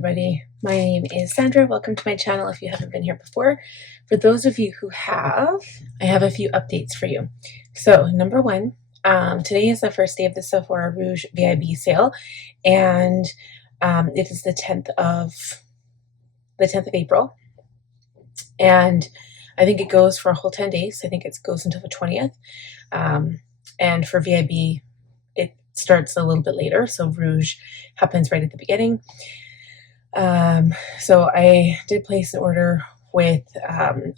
everybody. My name is Sandra. Welcome to my channel if you haven't been here before. For those of you who have, I have a few updates for you. So number one, today is the first day of the Sephora Rouge VIB sale, and it is the 10th of April, and I think it goes for a whole 10 days. I think it goes until the 20th, and for VIB it starts a little bit later, so Rouge happens right at the beginning. So I did place an order with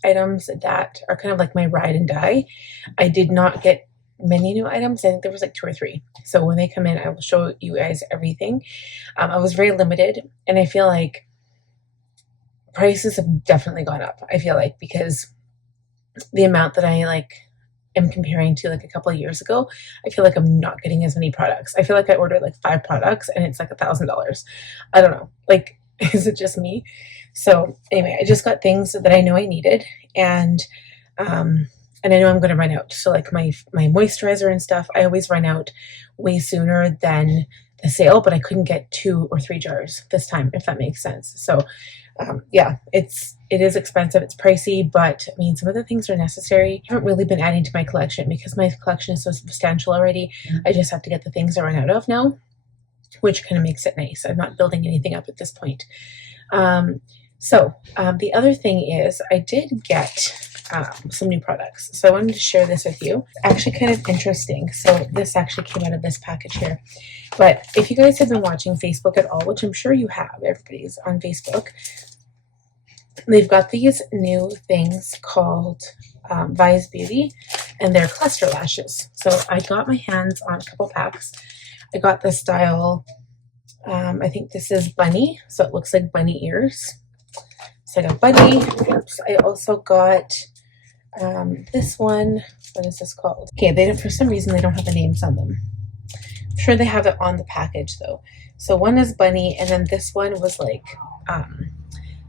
items that are kind of like my ride and die. I did not get many new items. I think there was like 2 or 3. So when they come in, I will show you guys everything. I was very limited, and I feel like prices have definitely gone up. I feel like, because the amount that I am comparing to like a couple of years ago, I feel like I'm not getting as many products. I feel like I ordered like 5 products and it's like $1,000. I don't know, like, is it just me? So anyway, I just got things that I know I needed, and I know I'm going to run out. So like my moisturizer and stuff, I always run out way sooner than the sale, but I couldn't get 2 or 3 jars this time, if that makes sense. So yeah, it is expensive, it's pricey, but I mean, some of the things are necessary. I haven't really been adding to my collection because my collection is so substantial already. I just have to get the things I run out of now, which kind of makes it nice. I'm not building anything up at this point. The other thing is I did get some new products. So I wanted to share this with you. Actually kind of interesting. So this actually came out of this package here. But if you guys have been watching Facebook at all, which I'm sure you have, everybody's on Facebook, they've got these new things called Veyes Beauty, and they're cluster lashes. So I got my hands on a couple packs. I got the style, I think this is bunny, so it looks like bunny ears. So I got bunny. Oops. I also got this one. What is this called? Okay, they don't, for some reason they don't have the names on them. I'm sure they have it on the package though. So one is bunny, and then this one was like,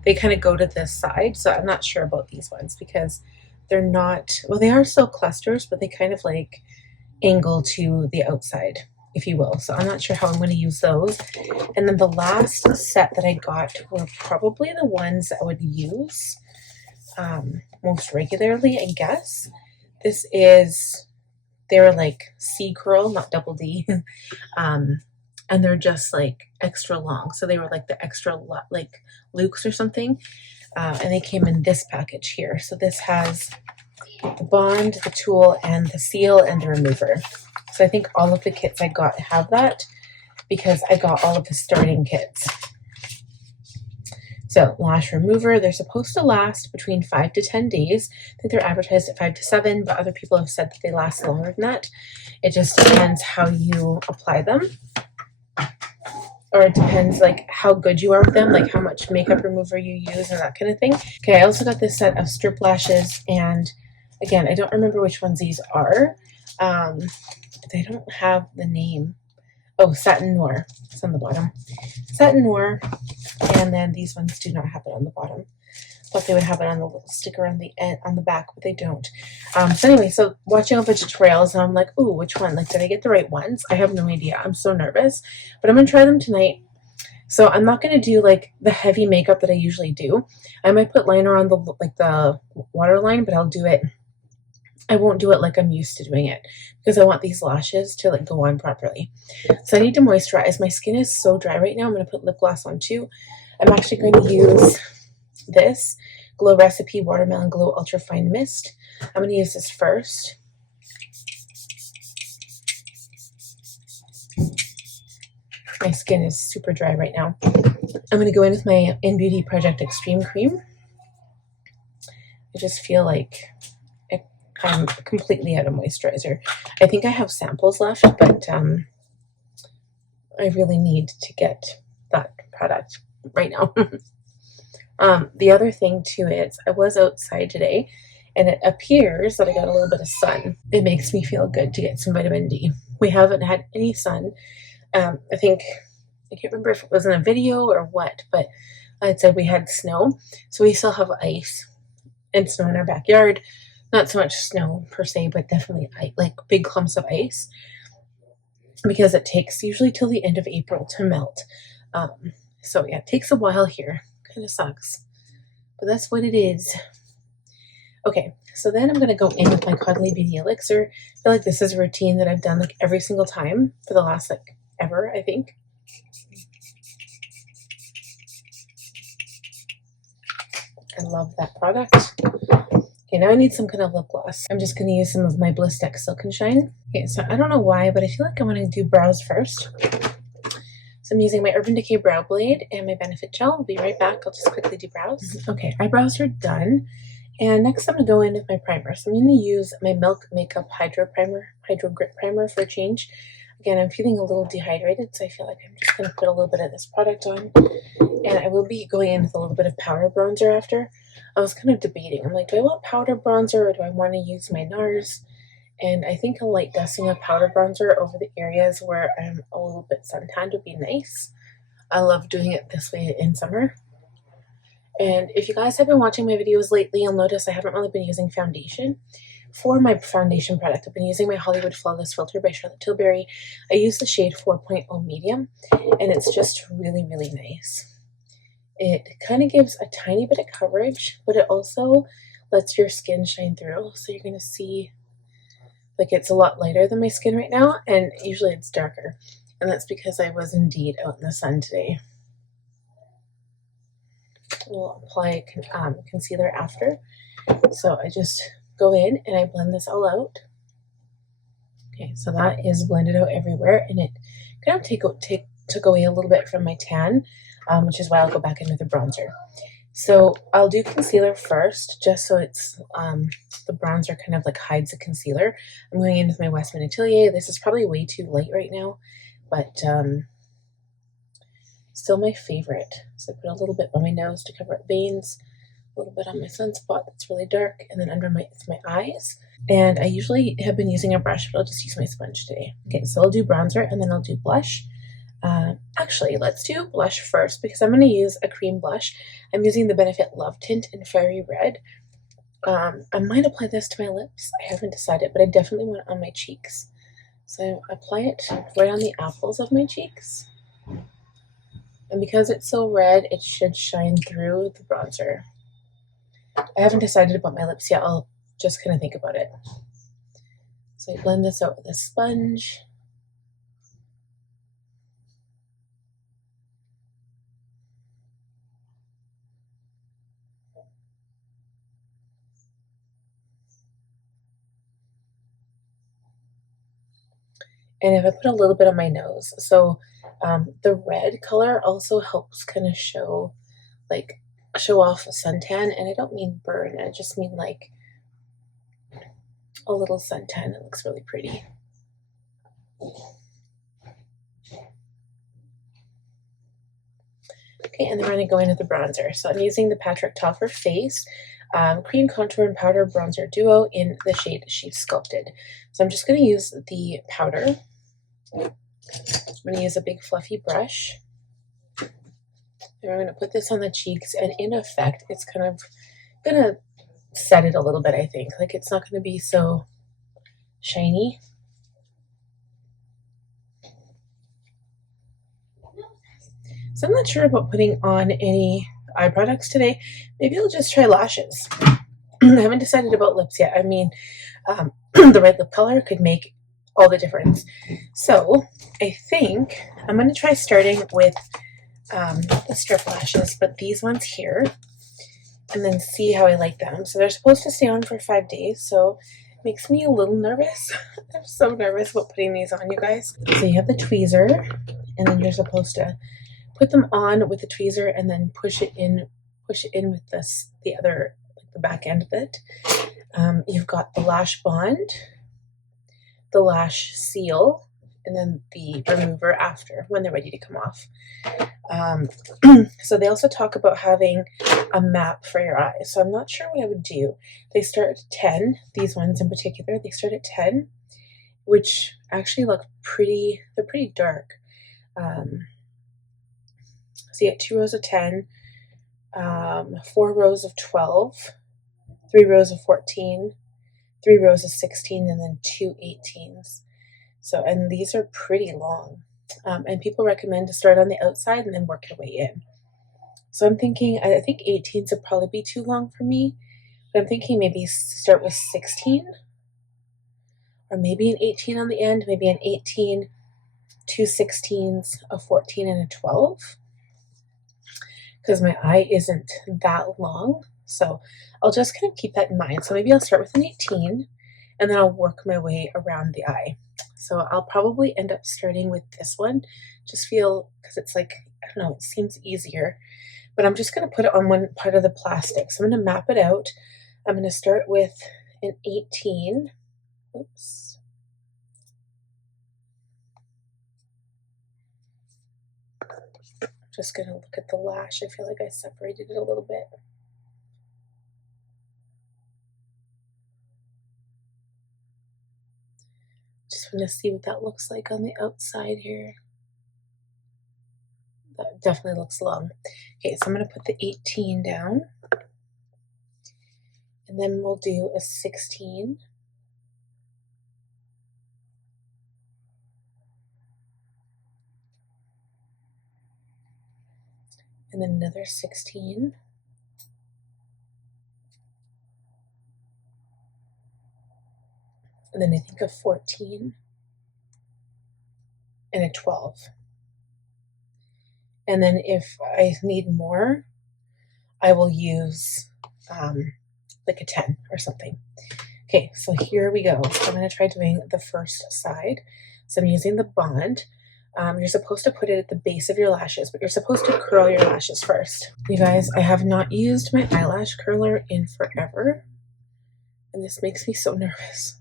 they kind of go to this side. So I'm not sure about these ones because they're not, well, they are still clusters, but they kind of like angle to the outside, if you will. So I'm not sure how I'm going to use those. And then the last set that I got were probably the ones that I would use most regularly, I guess. This is, they're like C curl, not double D. And they're just like extra long. So they were like the extra, like Luxe or something. And they came in this package here. So this has the bond, the tool, and the seal, and the remover. So I think all of the kits I got have that because I got all of the starting kits. So lash remover, they're supposed to last between 5 to 10 days. I think they're advertised at 5 to 7, but other people have said that they last longer than that. It just depends how you apply them. Or it depends like how good you are with them, like how much makeup remover you use and that kind of thing. Okay, I also got this set of strip lashes, and again, I don't remember which ones these are. They don't have the name. Oh, Satin Noir. It's on the bottom. Satin Noir. And then these ones do not have it on the bottom. Thought they would have it on the little sticker on the end, on the back, but they don't. So anyway, so watching a bunch of tutorials, and I'm like, ooh, which one? Like, did I get the right ones? I have no idea. I'm so nervous, but I'm gonna try them tonight. So I'm not gonna do like the heavy makeup that I usually do. I might put liner on the waterline, but I'll do it. I won't do it like I'm used to doing it because I want these lashes to like go on properly. So I need to moisturize. My skin is so dry right now. I'm going to put lip gloss on too. I'm actually going to use this Glow Recipe Watermelon Glow Ultrafine Mist. I'm going to use this first. My skin is super dry right now. I'm going to go in with my Innbeauty Project Extreme Cream. I just feel like I'm completely out of moisturizer. I think I have samples left, but I really need to get that product right now. The other thing too is I was outside today, and it appears that I got a little bit of sun. It makes me feel good to get some vitamin D. We haven't had any sun. I think, I can't remember if it was in a video or what, but I said we had snow. So we still have ice and snow in our backyard. Not so much snow per se, but definitely like big clumps of ice, because it takes usually till the end of April to melt. So yeah, it takes a while here. Kind of sucks, but that's what it is. Okay, so then I'm going to go in with my Caudalie Beauty Elixir. I feel like this is a routine that I've done like every single time for the last like ever, I think. I love that product. Okay, now I need some kind of lip gloss. I'm just going to use some of my Bliss Deck Silk and Shine. Okay, so I don't know why, but I feel like I want to do brows first. So I'm using my Urban Decay Brow Blade and my Benefit Gel. I'll be right back. I'll just quickly do brows. Okay, eyebrows are done. And next I'm going to go in with my primer. So I'm going to use my Milk Makeup Hydrogrip Primer for a change. Again, I'm feeling a little dehydrated, so I feel like I'm just going to put a little bit of this product on. And I will be going in with a little bit of powder bronzer after. I was kind of debating. I'm like, do I want powder bronzer or do I want to use my NARS? And I think a light dusting of powder bronzer over the areas where I'm a little bit suntanned would be nice. I love doing it this way in summer. And if you guys have been watching my videos lately, you'll notice I haven't really been using foundation. For my foundation product, I've been using my Hollywood Flawless Filter by Charlotte Tilbury. I use the shade 4.0 Medium, and it's just really, really nice. It kind of gives a tiny bit of coverage, but it also lets your skin shine through. So you're going to see, like, it's a lot lighter than my skin right now, and usually it's darker. And that's because I was indeed out in the sun today. We'll apply concealer after. So I just go in and I blend this all out. Okay, so that is blended out everywhere, and it kind of took away a little bit from my tan, which is why I'll go back in with a bronzer. So I'll do concealer first, just so it's the bronzer kind of like hides the concealer. I'm going in with my Westman Atelier. This is probably way too light right now, but still my favorite. So I put a little bit on my nose to cover up veins, a little bit on my sunspot that's really dark, and then under my eyes. And I usually have been using a brush, but I'll just use my sponge today. Okay, so I'll do bronzer and then I'll do blush. Actually, let's do blush first because I'm going to use a cream blush. I'm using the Benefit Love Tint in Fairy Red. I might apply this to my lips. I haven't decided, but I definitely want it on my cheeks. So I apply it right on the apples of my cheeks. And because it's so red, it should shine through the bronzer. I haven't decided about my lips yet. I'll just kind of think about it. So I blend this out with a sponge. And if I put a little bit on my nose, so the red color also helps kind of show off a suntan, and I don't mean burn, I just mean like a little suntan. It looks really pretty. Okay, and then we're going to go in with the bronzer. So I'm using the Patrick Toffer Face Cream Contour and Powder Bronzer Duo in the shade She's Sculpted. So I'm just going to use the powder. I'm going to use a big fluffy brush. And we're going to put this on the cheeks, and in effect, it's kind of going to set it a little bit, I think. Like, it's not going to be so shiny. So I'm not sure about putting on any eye products today. Maybe I'll just try lashes. I haven't decided about lips yet. I mean, the red lip color could make all the difference. So I think I'm going to try starting with the strip lashes, but these ones here, and then see how I like them. So they're supposed to stay on for 5 days, so it makes me a little nervous. I'm so nervous about putting these on, you guys. So you have the tweezer, and then you're supposed to put them on with the tweezer and then push it in with the other, like the back end of it. You've got the lash bond, the lash seal, and then the remover after when they're ready to come off. So they also talk about having a map for your eyes. So I'm not sure what I would do. They start at 10, these ones in particular, they start at 10, which actually look pretty, they're pretty dark. So you get 2 rows of 10, 4 rows of 12, 3 rows of 14, 3 rows of 16, and then 2 18s. So, and these are pretty long. And people recommend to start on the outside and then work your way in. So I'm thinking, I think 18s would probably be too long for me, but I'm thinking maybe start with 16, or maybe an 18 on the end, maybe an 18, 2 16s, a 14, and a 12, because my eye isn't that long. So I'll just kind of keep that in mind. So maybe I'll start with an 18, and then I'll work my way around the eye. So I'll probably end up starting with this one, just feel, because it's like, I don't know, it seems easier, but I'm just going to put it on one part of the plastic. So I'm going to map it out. I'm going to start with an 18. Oops. Just going to look at the lash. I feel like I separated it a little bit. Just want to see what that looks like on the outside here. That definitely looks long. Okay, so I'm going to put the 18 down. And then we'll do a 16. And then another 16. And then I think a 14. And a 12. And then if I need more, I will use like a 10 or something. Okay, so here we go. So I'm going to try doing the first side. So I'm using the Bond. You're supposed to put it at the base of your lashes, but you're supposed to curl your lashes first. You guys, I have not used my eyelash curler in forever, and this makes me so nervous.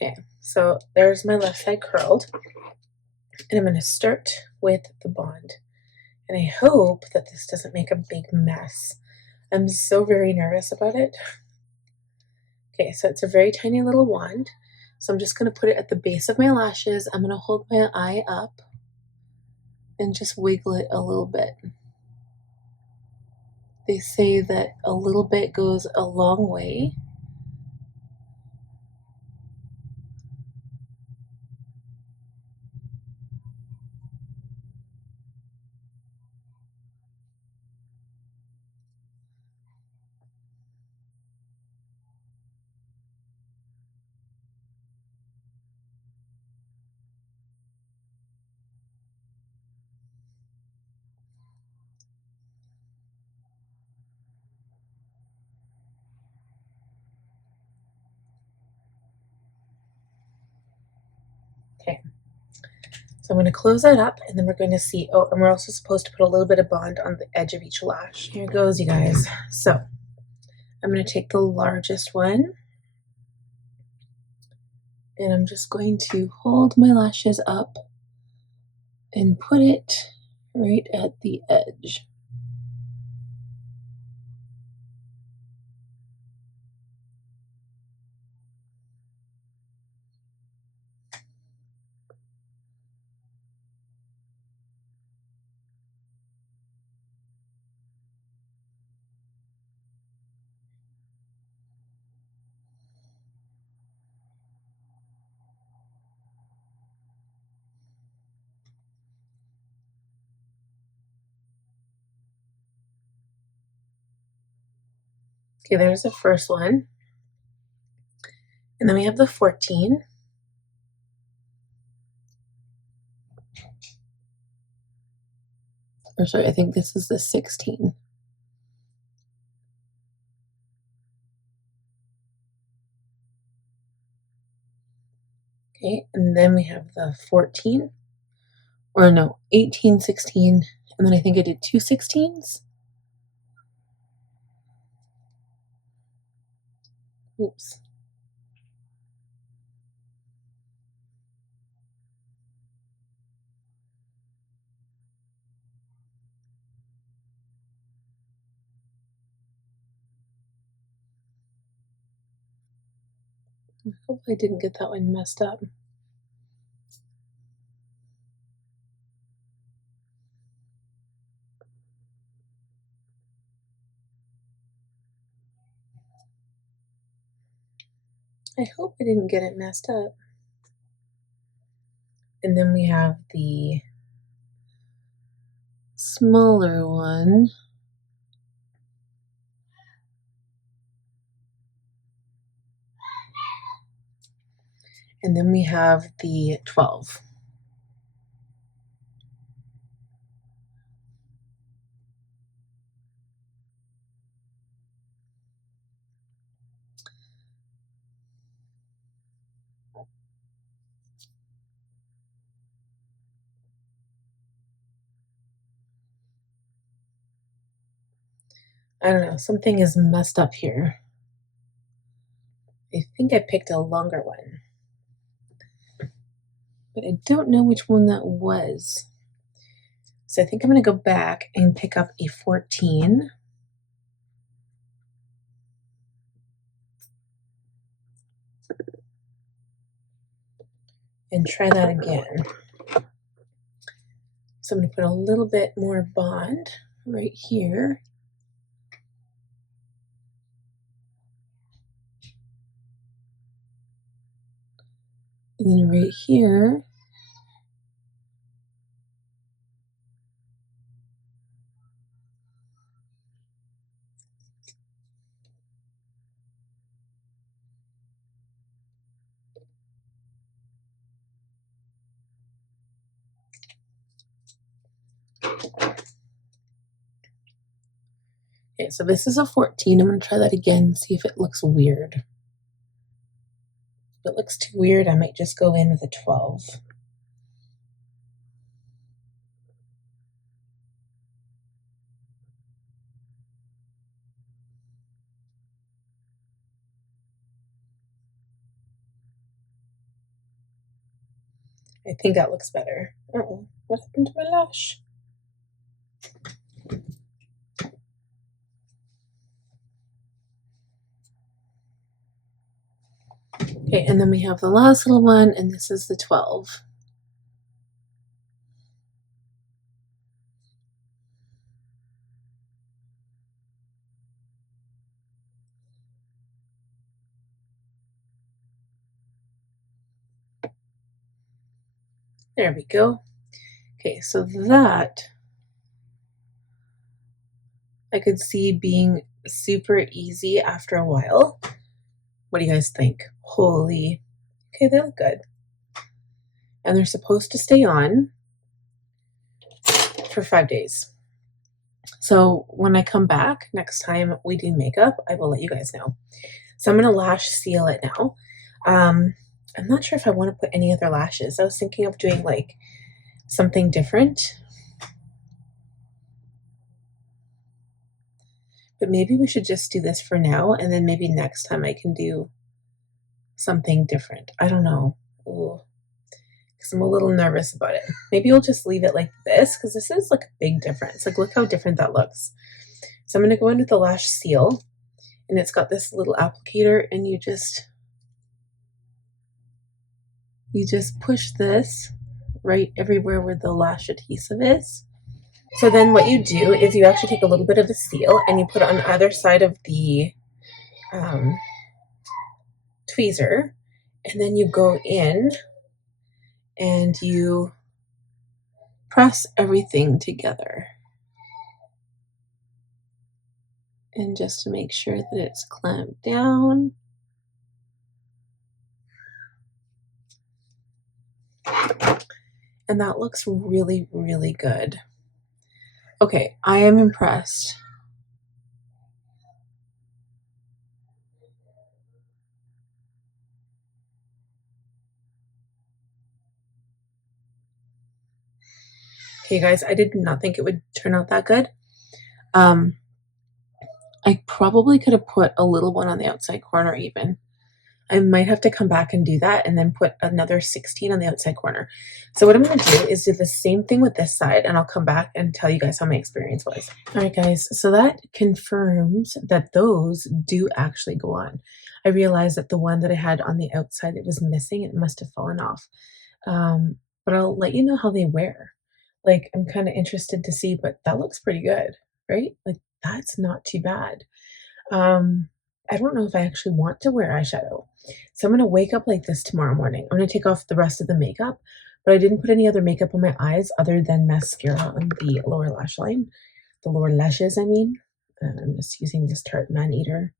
Okay, so there's my left side curled, and I'm going to start with the Bond. And I hope that this doesn't make a big mess. I'm so very nervous about it. Okay, so it's a very tiny little wand. So I'm just going to put it at the base of my lashes. I'm going to hold my eye up and just wiggle it a little bit. They say that a little bit goes a long way. Okay, so I'm going to close that up, and then we're going to see, oh, and we're also supposed to put a little bit of Bond on the edge of each lash. Here it goes, you guys. So I'm going to take the largest one, and I'm just going to hold my lashes up and put it right at the edge. Okay, there's the first one. And then we have the 14. Or sorry, I think this is the 16. Okay, and then we have the 14. Or no, 18, 16. And then I think I did 2 16s. Oops. Hopefully I didn't get that one messed up. I hope I didn't get it messed up. And then we have the smaller one. And then we have the 12. I don't know, something is messed up here. I think I picked a longer one, but I don't know which one that was. So I think I'm going to go back and pick up a 14. And try that again. So I'm going to put a little bit more bond right here. And then right here. Okay, so this is a 14. I'm going to try that again, see if it looks weird. If it looks too weird, I might just go in with a 12. I think that looks better. Uh-oh, what happened to my lash? Okay, and then we have the last little one, and this is the 12. There we go. Okay, so that I could see being super easy after a while. What do you guys think? Holy. Okay, they look good. And they're supposed to stay on for 5 days. So when I come back next time we do makeup, I will let you guys know. So I'm going to lash seal it now. I'm not sure if I want to put any other lashes. I was thinking of doing like something different. But maybe we should just do this for now, and then maybe next time I can do something different. I don't know. Because I'm a little nervous about it. Maybe we'll just leave it like this, because this is like a big difference. Like, look how different that looks. So I'm going to go into the lash seal, and it's got this little applicator, and you just push this right everywhere where the lash adhesive is. So then what you do is you actually take a little bit of the seal and you put it on either side of the tweezer, and then you go in and you press everything together. And just to make sure that it's clamped down. And that looks really, really good. Okay, I am impressed. Okay, guys, I did not think it would turn out that good. I probably could have put a little one on the outside corner even. I might have to come back and do that and then put another 16 on the outside corner. So what I'm going to do is do the same thing with this side, and I'll come back and tell you guys how my experience was. All right, guys, so that confirms that those do actually go on. I realized that the one that I had on the outside, it was missing. It must have fallen off. But I'll let you know how they wear. Like, I'm kind of interested to see, but that looks pretty good, right? Like, that's not too bad. I don't know if I actually want to wear eyeshadow. So I'm going to wake up like this tomorrow morning. I'm going to take off the rest of the makeup, but I didn't put any other makeup on my eyes other than mascara on the lower lash line. The lower lashes, I mean. I'm just using this Tarte Man Eater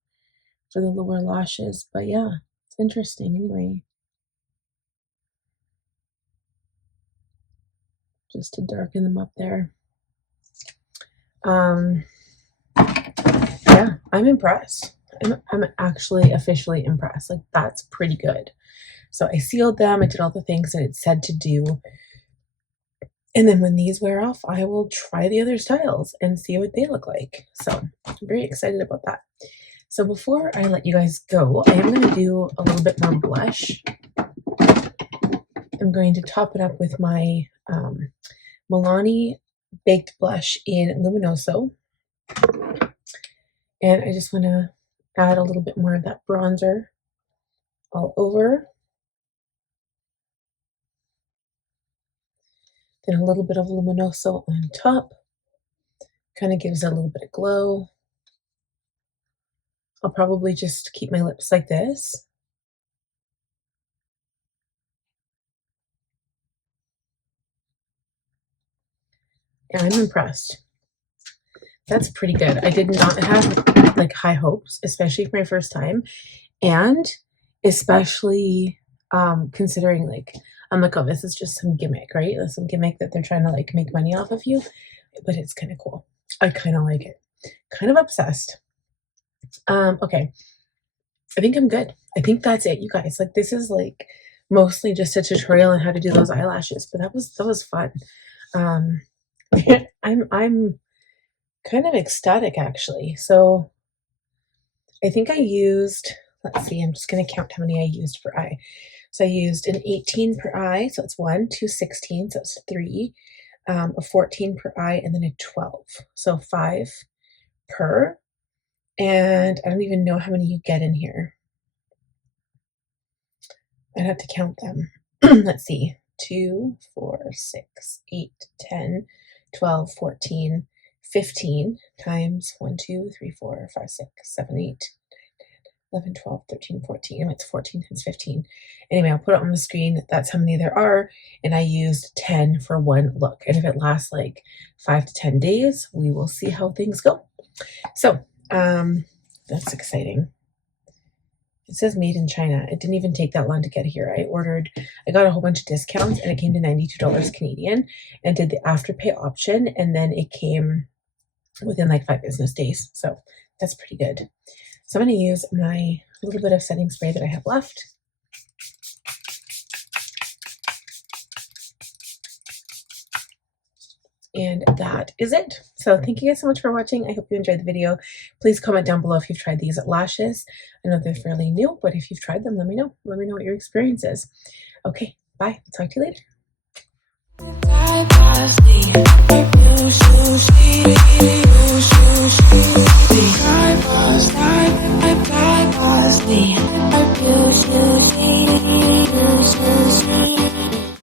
for the lower lashes. But yeah, it's interesting anyway. Just to darken them up there. Yeah, I'm impressed. I'm actually officially impressed. Like, that's pretty good. So I sealed them. I did all the things that it said to do. And then when these wear off, I will try the other styles and see what they look like. So I'm very excited about that. So before I let you guys go, I am going to do a little bit more blush. I'm going to top it up with my Milani Baked Blush in Luminoso. And I just want to add a little bit more of that bronzer all over. Then a little bit of Luminoso on top. Kind of gives it a little bit of glow. I'll probably just keep my lips like this. And I'm impressed. That's pretty good. I did not have like high hopes, especially for my first time, and especially considering like I'm like, oh, this is just some gimmick, right? That's some gimmick that they're trying to like make money off of you, but it's kind of cool. I kind of like it. Kind of obsessed. Okay, I think I'm good. I think that's it, you guys. Like, this is like mostly just a tutorial on how to do those eyelashes, but that was fun. I'm kind of ecstatic actually. So I think I used, let's see, I'm just going to count how many I used per eye. So I used an 18 per eye, so it's 1, 2 16, so it's 3, a 14 per eye, and then a 12, so 5 per. And I don't even know how many you get in here. I'd have to count them. Let's see, 2, 4, 6, 8, 10, 12, 14, 15 times 1, 2, 3, 4, 5, 6, 7, 8, 11, 12, 13, 14. It's 14 times 15. Anyway, I'll put it on the screen. That's how many there are. And I used 10 for one look. And if it lasts like 5 to 10 days, we will see how things go. So that's exciting. It says made in China. It didn't even take that long to get here. I got a whole bunch of discounts and it came to $92 Canadian, and did the Afterpay option. And then it came within like 5 business days. So that's pretty good. So I'm going to use my little bit of setting spray that I have left. And that is it. So thank you guys so much for watching. I hope you enjoyed the video. Please comment down below if you've tried these lashes. I know they're fairly new, but if you've tried them, let me know. Let me know what your experience is. Okay, bye. Talk to you later. I